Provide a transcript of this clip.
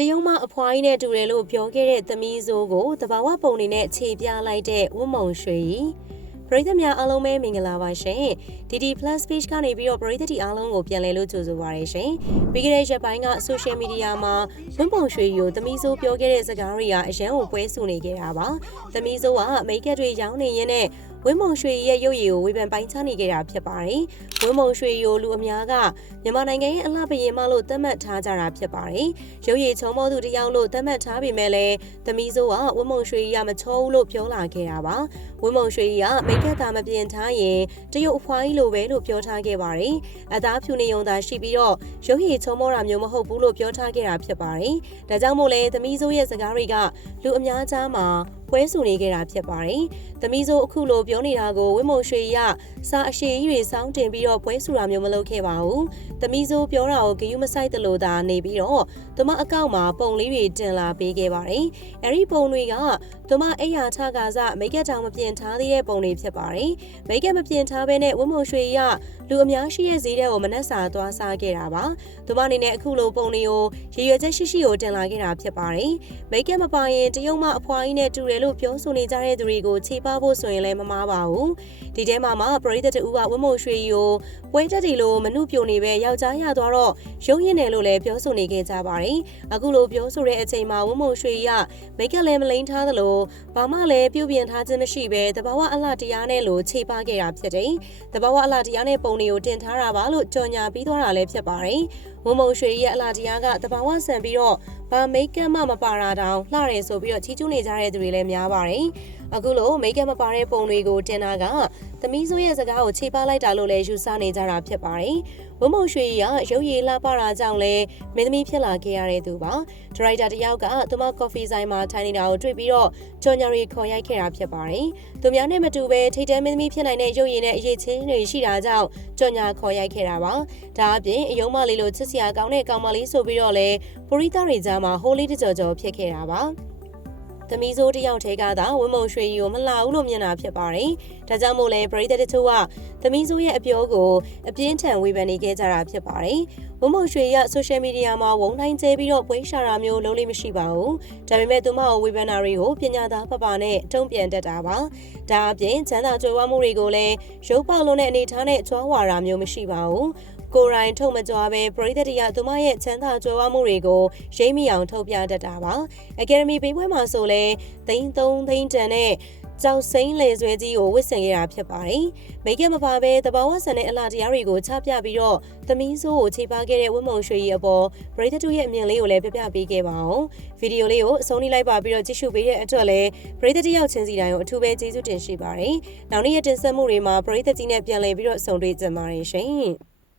တရုံမအဖွားကြီးနဲ့တူတယ်လို့ပြောခဲ့တဲ့သမီးစိုးကိုတဘာဝပုံနေနဲ့ခြေပြလိုက်တဲ့ဝတ်မုံရွှေကြီးပရိသတ်များအားလုံးပဲမင်္ဂလာပါရှင် DD Plus Page ကနေပြီးတော့ပရိသတ်တီအားလုံးကိုပြန်လည်လို့ကြိုဆိုပါရရှင်ပြီးခဲ့တဲ့ရက်ပိုင်းက Social Media မှာဝတ်မုံရွှေကြီးကိုသမီးစိုးပြောခဲ့တဲ့စကားတွေကအရန်ကိုပွဲဆူနေခဲ့တာပါသမီးစိုးကမိတ်ကပ်တွေရောင်းနေရင်းနဲ့ ဝင်းမုံရွှေရဲ့ရုပ်ရည်ကိုဝေဖန်ပိုင်းချနေခဲ့တာဖြစ်ပါတယ်။ဝင်းမုံရွှေကိုလူအများကမြန်မာနိုင်ငံရဲ့အလှပရင်မလို့သတ်မှတ်ထားကြတာဖြစ်ပါတယ်။ရုပ်ရည်ချုံမောသူတယောက်လို့သတ်မှတ်ထားပေမဲ့လည်းသမီးစိုးကဝင်းမုံရွှေရမချောဘူးလို့ပြောလာခဲ့တာပါ။ဝင်းမုံရွှေကမိတ်ကပ်သာမပြင်ထားရင်တရုတ်အဖွားကြီးလိုပဲလို့ပြောထားခဲ့ပါတယ်။အသားဖြူနေုံသာရှိပြီးတော့ရုပ်ရည်ချုံမောတာမျိုးမဟုတ်ဘူးလို့ပြောထားခဲ့တာဖြစ်ပါတယ်။ဒါကြောင့်မို့လဲသမီးစိုးရဲ့စကားတွေကလူအများကြားမှာ ပွဲဆူနေခဲ့တာဖြစ်ပါတယ်။သမီးစိုးအခုလိုပြောနေတာကိုဝင်းမုံရွှေရစာအရှိကြီးတွေစောင်းတင်ပြီးတော့ပွဲဆူတာမျိုးမလုပ်ခဲ့ပါဘူး။သမီးစိုးပြောတာကိုဂယုမဆိုင်တလို့သာနေပြီးတော့သူမအကောင့်မှာပုံလေးတွေတင်လာပေးခဲ့ပါတယ်။အဲဒီပုံတွေကသူမအိယာထကာစမိတ်ကပ်တောင်မပြင်ထားသေးတဲ့ပုံတွေဖြစ်ပါတယ်။မိတ်ကပ်မပြင်ထားဘဲနဲ့ဝင်းမုံရွှေရလူအများရှိရဲ့ဈေးတဲ့ကိုမနှက်စာသွားစားခဲ့တာပါ။သူမအနေနဲ့အခုလိုပုံတွေကိုရည်ရွယ်ချက်ရှိရှိကိုတင်လာခဲ့တာဖြစ်ပါတယ်။မိတ်ကပ်မပါရင်တရုတ်မအဖွားကြီးနဲ့တူတယ်လို့ပြောဆိုနေကြတဲ့သူတွေကိုခြေပဖို့ဆိုရင်လည်းမမားပါဘူး။ဒီထဲမှာမှပရိသတ်တူကဝင်းမုံရွှေကြီးကိုပွဲတက်တီလိုမနှုတ်ပြိုနေပဲယောက်ျားရသွားတော့ရုံရင်တယ်လို့လည်းပြောဆိုနေခဲ့ကြပါတယ်။အခုလိုပြောဆိုတဲ့အချိန်မှာဝင်းမုံရွှေကြီးကမိတ်ကပ်လည်းမလိန်ထားသလိုဘာမှလည်းပြုတ်ပြင်ထားခြင်းမရှိပဲတဘာဝအလှတရားနဲ့လို့ခြေပခဲ့တာဖြစ်တယ်။တဘာဝအလှတရားနဲ့ပုံတွေကိုတင်ထားတာပါလို့ကြော်ညာပြီးသွားတာလည်းဖြစ်ပါတယ်။ဝုံမုံရွှေရဲ့အလားတရားကတဘာဝဆန်ပြီးတော့ ဘာမိတ်ကပ်မှမပါတာတောင်လှတယ်ဆိုပြီးတော့ချီးကျူးနေကြတဲ့သူတွေလည်းများပါတယ်။ အခုလိုမိတ်ကပ်မပါတဲ့ပုံတွေကိုတင်တာကသမီးစိုးရဲ့စကားကိုခြေပလိုက်တာလို့လည်းယူဆနေကြတာဖြစ်ပါတယ်။ဝုံမုံရွှေရရုပ်ရည်လှပတာကြောင့်လည်းမင်းသမီးဖြစ်လာခဲ့ရတဲ့သူပါ။ဒရိုက်တာတယောက်ကသူမကော်ဖီဆိုင်မှာထိုင်နေတာကိုတွေ့ပြီးတော့ကြော်ညာရီခေါ်ရိုက်ခဲ့တာဖြစ်ပါတယ်။သူများနဲ့မတူပဲထိတ်တဲမင်းသမီးဖြစ်နိုင်တဲ့ရုပ်ရည်နဲ့အရေးချင်းတွေရှိတာကြောင့်ကြော်ညာခေါ်ရိုက်ခဲ့တာပါ။ဒါအပြင်အယုံမလေးလိုချစ်စရာကောင်းတဲ့ကောင်မလေးဆိုပြီးတော့လည်းပရိသတ်တွေကြားမှာဟိုးလေးတကြော်ကြော်ဖြစ်ခဲ့တာပါ။ သမီးစိုးတယောက်ထဲကသာဝင်းမုံရွှေကြီးကိုမလှဘူးလို့မြင်တာဖြစ်ပါတယ်။ဒါကြောင့်မို့လဲပရိသတ်တချို့ကသမီးစိုးရဲ့အပြောကိုအပြင်းထန်ဝေဖန်နေခဲ့ကြတာဖြစ်ပါတယ်။ဝင်းမုံရွှေရဆိုရှယ်မီဒီယာမှာဝုံတိုင်းကျဲပြီးတော့ပွဲရှာတာမျိုးလုံးလေးမရှိပါဘူး။ဒါပေမဲ့သူမကိုဝေဖန်တာတွေကိုပညာသားပပနဲ့တုံ့ပြန်တတ်တာပါ။ဒါအပြင်ချမ်းသာကြွယ်ဝမှုတွေကိုလည်းရုပ်ပေါလုံးတဲ့အနေထားနဲ့ကြွားဝါတာမျိုးမရှိပါဘူး။ ကိုရိုင်းထုတ်မကြွားပဲပရိသတ်တရသူမရဲ့ချမ်းသာကြွယ်ဝမှုတွေကိုရိမ့်မိအောင်ထုတ်ပြတတ်တာပါအကယ်ဒမီပေးပွဲမှာဆိုလဲသိန်း3သိန်းတန်နဲ့ကြောက်စိမ့်လေဆွဲကြီးကိုဝစ်ဆင်ခဲ့တာဖြစ်ပါတယ်။မိတ်ကမပါပဲတဘာဝဆန်တဲ့အလားတရားတွေကိုချပြပြီးတော့သမီးဆိုးကိုခြေပါခဲ့တဲ့ဝင်းမုံရွှေကြီးအပေါ်ပရိသတ်တို့ရဲ့အမြင်လေးကိုလည်းပြပြပေးခဲ့ပါအောင်။ဗီဒီယိုလေးကိုအဆုံးလေးလိုက်ပါပြီးတော့ကြည့်ရှုပေးတဲ့အတွက်လည်းပရိသတ်တယောက်ချင်းစီတိုင်းကိုအထူးပဲကျေးဇူးတင်ရှိပါတယ်။နောက်နေ့ရက်တင်ဆက်မှုတွေမှာပရိသတ်ကြီးနဲ့ပြန်လည်ပြီးတော့ဆုံတွေ့ကြပါရစေရှင်။